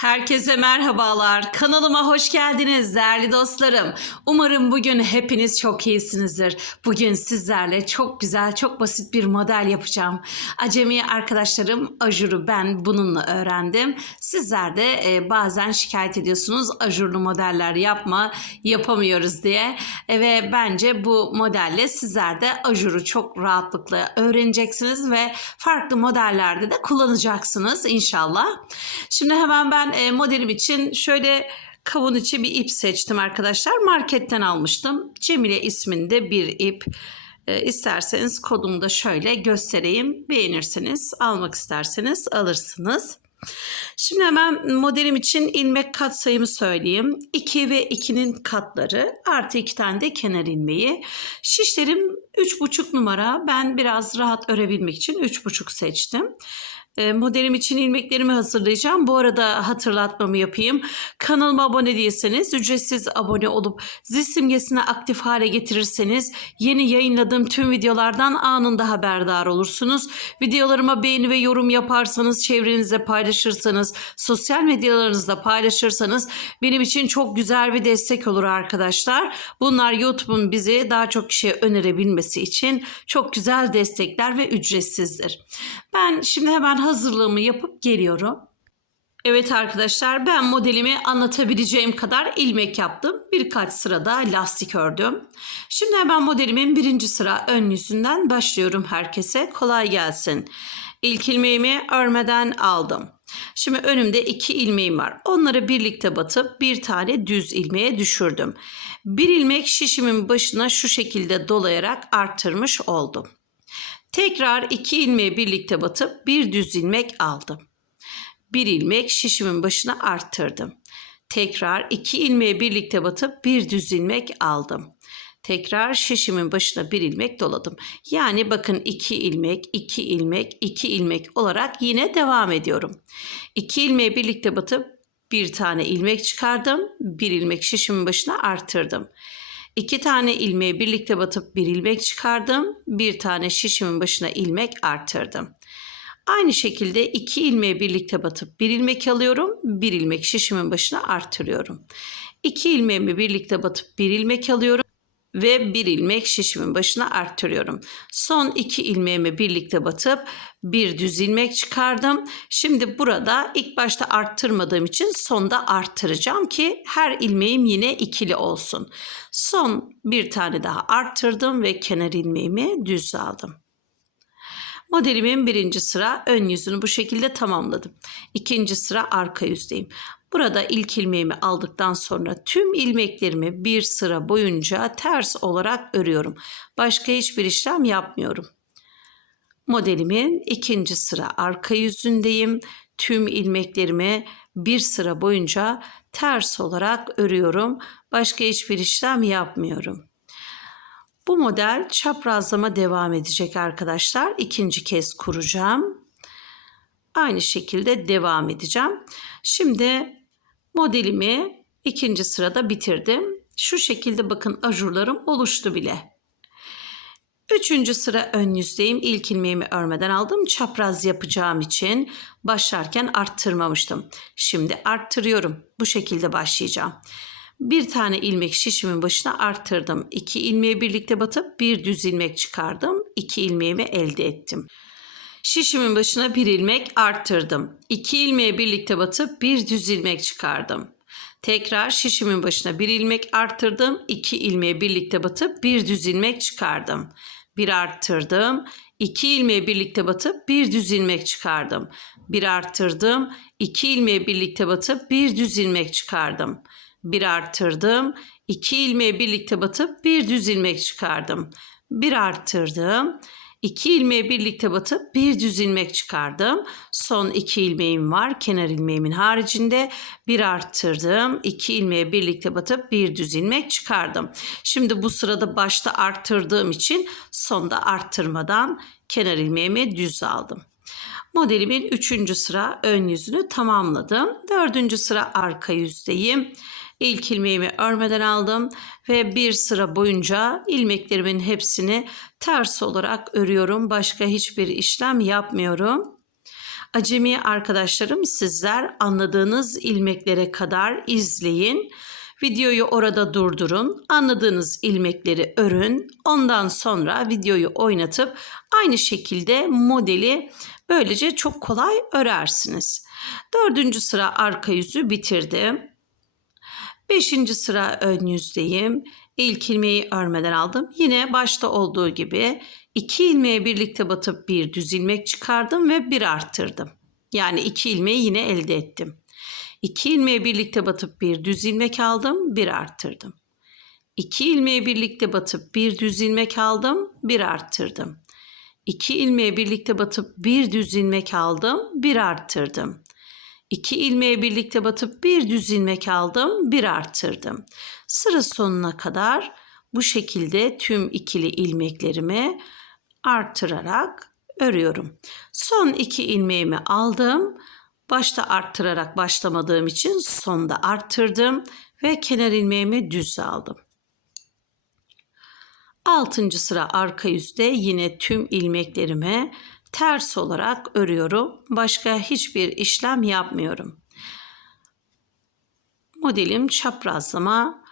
Herkese merhabalar. Kanalıma hoş geldiniz değerli dostlarım. Umarım bugün hepiniz çok iyisinizdir. Bugün sizlerle çok güzel, çok basit bir model yapacağım. Acemi arkadaşlarım ajuru ben bununla öğrendim. Sizler de e, bazen şikayet ediyorsunuz ajurlu modeller yapma, yapamıyoruz diye. E, ve bence bu modelle sizler de ajuru çok rahatlıkla öğreneceksiniz ve farklı modellerde de kullanacaksınız inşallah. Şimdi hemen ben e, modelim için şöyle kavun içi bir ip seçtim arkadaşlar. Marketten almıştım. Cemile isminde bir ip. E, isterseniz kodumu da şöyle göstereyim. Beğenirseniz almak isterseniz alırsınız. Şimdi hemen modelim için ilmek kat sayımı söyleyeyim. 2 ve 2'nin katları artı 2 tane de kenar ilmeği. Şişlerim 3,5 numara. Ben biraz rahat örebilmek için 3,5 seçtim. E, Modelim için ilmeklerimi hazırlayacağım. Bu arada hatırlatmamı yapayım. Kanalıma abone değilseniz ücretsiz abone olup zil simgesini aktif hale getirirseniz yeni yayınladığım tüm videolardan anında haberdar olursunuz. Videolarıma beğeni ve yorum yaparsanız, çevrenizde paylaşırsanız, sosyal medyalarınızda paylaşırsanız benim için çok güzel bir destek olur arkadaşlar. Bunlar YouTube'un bizi daha çok kişiye önerebilmesi için çok güzel destekler ve ücretsizdir. Ben şimdi hemen hazırlığımı yapıp geliyorum. Evet arkadaşlar ben modelimi anlatabileceğim kadar ilmek yaptım. Birkaç sırada lastik ördüm. Şimdi hemen modelimin birinci sıra ön yüzünden başlıyorum herkese. Kolay gelsin. İlk ilmeğimi örmeden aldım. Şimdi önümde iki ilmeğim var. Onları birlikte batıp bir tane düz ilmeğe düşürdüm. Bir ilmek şişimin başına şu şekilde dolayarak arttırmış oldum. Tekrar iki ilmeği birlikte batıp bir düz ilmek aldım. Bir ilmek şişimin başına arttırdım. Tekrar iki ilmeği birlikte batıp bir düz ilmek aldım. Tekrar şişimin başına bir ilmek doladım. Yani bakın iki ilmek, iki ilmek, iki ilmek olarak yine devam ediyorum. İki ilmeği birlikte batıp bir tane ilmek çıkardım. Bir ilmek şişimin başına arttırdım. İki tane ilmeği birlikte batıp bir ilmek çıkardım. Bir tane şişimin başına ilmek arttırdım. Aynı şekilde iki ilmeği birlikte batıp bir ilmek alıyorum. Bir ilmek şişimin başına artırıyorum. İki ilmeğimi birlikte batıp bir ilmek alıyorum ve bir ilmek şişimin başına arttırıyorum. Son iki ilmeğimi birlikte batıp bir düz ilmek çıkardım. Şimdi burada ilk başta arttırmadığım için sonda arttıracağım ki her ilmeğim yine ikili olsun. Son bir tane daha arttırdım ve kenar ilmeğimi düz aldım. Modelimin birinci sıra ön yüzünü bu şekilde tamamladım. İkinci sıra arka yüzdeyim. Burada ilk ilmeğimi aldıktan sonra tüm ilmeklerimi bir sıra boyunca ters olarak örüyorum. Başka hiçbir işlem yapmıyorum. Modelimin ikinci sıra arka yüzündeyim. Tüm ilmeklerimi bir sıra boyunca ters olarak örüyorum. Başka hiçbir işlem yapmıyorum. Bu model çaprazlama devam edecek arkadaşlar. İkinci kez kuracağım. Aynı şekilde devam edeceğim. Şimdi modelimi ikinci sırada bitirdim. Şu şekilde bakın ajurlarım oluştu bile. Üçüncü sıra ön yüzdeyim. İlk ilmeğimi örmeden aldım. Çapraz yapacağım için başlarken arttırmamıştım. Şimdi arttırıyorum. Bu şekilde başlayacağım. Bir tane ilmek şişimin başına arttırdım. İki ilmeği birlikte batıp bir düz ilmek çıkardım. İki ilmeğimi elde ettim. Şişimin başına bir ilmek arttırdım. İki ilmeği birlikte batıp bir düz ilmek çıkardım. Tekrar şişimin başına bir ilmek arttırdım. İki ilmeği birlikte batıp bir düz ilmek çıkardım. Bir arttırdım. İki ilmeği birlikte batıp bir düz ilmek çıkardım. Bir arttırdım. İki ilmeği birlikte batıp bir düz ilmek çıkardım. Bir arttırdım. İki ilmeği birlikte batıp bir düz ilmek çıkardım. Bir arttırdım. İki ilmeği birlikte batıp bir düz ilmek çıkardım. Son iki ilmeğim var kenar ilmeğimin haricinde. Bir arttırdım. iki ilmeği birlikte batıp bir düz ilmek çıkardım. Şimdi bu sırada başta arttırdığım için sonda arttırmadan kenar ilmeğimi düz aldım. Modelimin üçüncü sıra ön yüzünü tamamladım. Dördüncü sıra arka yüzdeyim. İlk ilmeğimi örmeden aldım ve bir sıra boyunca ilmeklerimin hepsini ters olarak örüyorum. Başka hiçbir işlem yapmıyorum. Acemi arkadaşlarım sizler anladığınız ilmeklere kadar izleyin. Videoyu orada durdurun. Anladığınız ilmekleri örün. Ondan sonra videoyu oynatıp aynı şekilde modeli böylece çok kolay örersiniz. Dördüncü sıra arka yüzü bitirdim. Beşinci sıra ön yüzdeyim. İlk ilmeği örmeden aldım. Yine başta olduğu gibi iki ilmeği birlikte batıp bir düz ilmek çıkardım ve bir arttırdım. Yani iki ilmeği yine elde ettim. İki ilmeği birlikte batıp bir düz ilmek aldım, bir arttırdım. İki ilmeği birlikte batıp bir düz ilmek aldım, bir arttırdım. İki ilmeği birlikte batıp bir düz ilmek aldım, bir arttırdım. İki ilmeği birlikte batıp bir düz ilmek aldım, bir arttırdım. Sıra sonuna kadar bu şekilde tüm ikili ilmeklerimi arttırarak örüyorum. Son iki ilmeğimi aldım. Başta arttırarak başlamadığım için sonda arttırdım ve kenar ilmeğimi düz aldım. Altıncı sıra arka yüzde yine tüm ilmeklerimi ters olarak örüyorum. Başka hiçbir işlem yapmıyorum. Modelim çaprazlama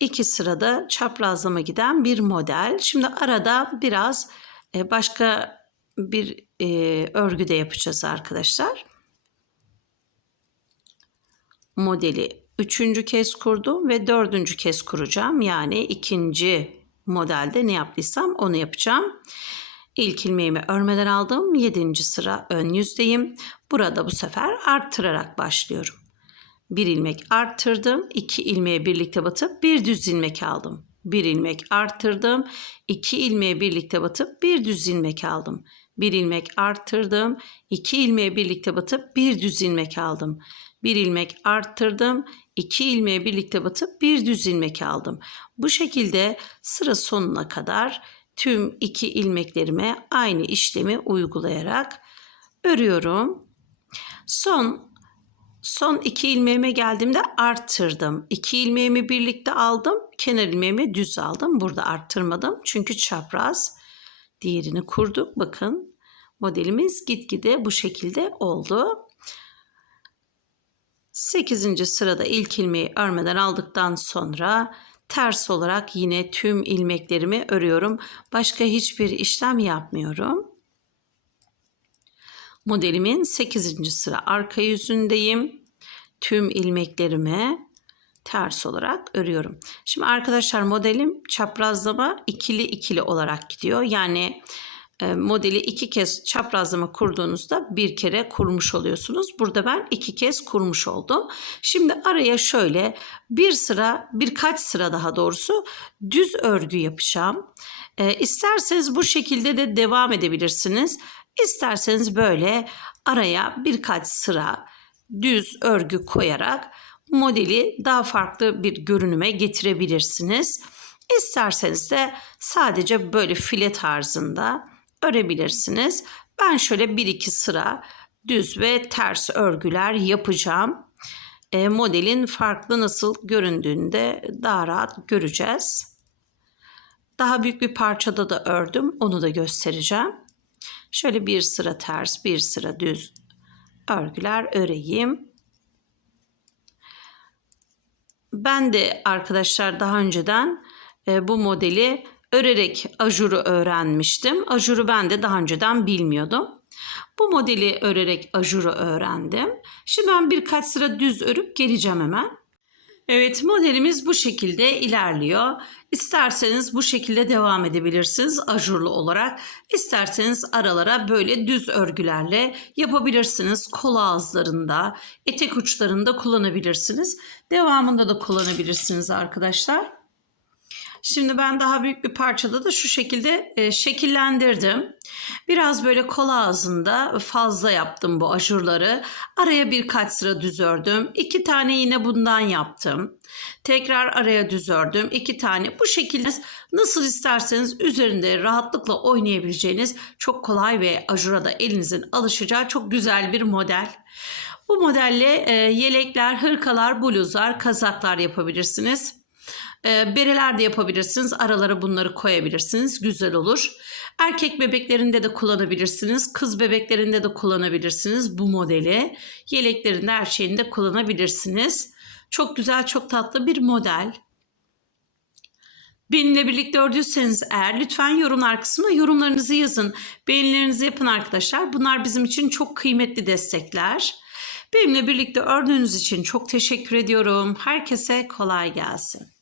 iki sırada çaprazlama giden bir model. Şimdi arada biraz e, başka bir e, örgü de yapacağız arkadaşlar. Modeli üçüncü kez kurdum ve dördüncü kez kuracağım. Yani ikinci modelde ne yaptıysam onu yapacağım. İlk ilmeğimi örmeden aldım. Yedinci sıra ön yüzdeyim. Burada bu sefer arttırarak başlıyorum. Bir ilmek arttırdım. iki ilmeğe birlikte batıp bir düz ilmek aldım. Bir ilmek arttırdım. iki ilmeğe birlikte batıp bir düz ilmek aldım. Bir ilmek arttırdım. iki ilmeğe birlikte batıp bir düz ilmek aldım. Bir ilmek arttırdım. iki ilmeğe birlikte batıp bir düz ilmek aldım. Bu şekilde sıra sonuna kadar tüm iki ilmeklerime aynı işlemi uygulayarak örüyorum. Son son iki ilmeğime geldiğimde arttırdım. İki ilmeğimi birlikte aldım. Kenar ilmeğimi düz aldım. Burada arttırmadım. Çünkü çapraz. Diğerini kurduk. Bakın modelimiz gitgide bu şekilde oldu. 8. sırada ilk ilmeği örmeden aldıktan sonra ters olarak yine tüm ilmeklerimi örüyorum. Başka hiçbir işlem yapmıyorum. Modelimin 8. sıra arka yüzündeyim. Tüm ilmeklerimi ters olarak örüyorum. Şimdi arkadaşlar modelim çaprazlama ikili ikili olarak gidiyor. Yani modeli iki kez çaprazlama kurduğunuzda bir kere kurmuş oluyorsunuz. Burada ben iki kez kurmuş oldum. Şimdi araya şöyle bir sıra birkaç sıra daha doğrusu düz örgü yapacağım. E, isterseniz bu şekilde de devam edebilirsiniz. İsterseniz böyle araya birkaç sıra düz örgü koyarak modeli daha farklı bir görünüme getirebilirsiniz. İsterseniz de sadece böyle file tarzında örebilirsiniz. Ben şöyle bir iki sıra düz ve ters örgüler yapacağım. E, modelin farklı nasıl göründüğünü de daha rahat göreceğiz. Daha büyük bir parçada da ördüm. Onu da göstereceğim. Şöyle bir sıra ters, bir sıra düz örgüler öreyim. Ben de arkadaşlar daha önceden e, bu modeli örerek ajuru öğrenmiştim. Ajuru ben de daha önceden bilmiyordum. Bu modeli örerek ajuru öğrendim. Şimdi ben birkaç sıra düz örüp geleceğim hemen. Evet modelimiz bu şekilde ilerliyor. İsterseniz bu şekilde devam edebilirsiniz ajurlu olarak. İsterseniz aralara böyle düz örgülerle yapabilirsiniz. Kol ağızlarında, etek uçlarında kullanabilirsiniz. Devamında da kullanabilirsiniz arkadaşlar. Şimdi ben daha büyük bir parçada da şu şekilde e, şekillendirdim. Biraz böyle kol ağzında fazla yaptım bu ajurları. Araya birkaç sıra düz ördüm. İki tane yine bundan yaptım. Tekrar araya düz ördüm. İki tane bu şekilde nasıl isterseniz üzerinde rahatlıkla oynayabileceğiniz çok kolay ve ajura da elinizin alışacağı çok güzel bir model. Bu modelle e, yelekler, hırkalar, bluzlar, kazaklar yapabilirsiniz. Ee, bereler de yapabilirsiniz. Aralara bunları koyabilirsiniz. Güzel olur. Erkek bebeklerinde de kullanabilirsiniz. Kız bebeklerinde de kullanabilirsiniz bu modeli. Yeleklerinde her şeyinde kullanabilirsiniz. Çok güzel, çok tatlı bir model. Benimle birlikte ördüyseniz eğer lütfen yorumlar kısmına yorumlarınızı yazın. Beğenilerinizi yapın arkadaşlar. Bunlar bizim için çok kıymetli destekler. Benimle birlikte ördüğünüz için çok teşekkür ediyorum. Herkese kolay gelsin.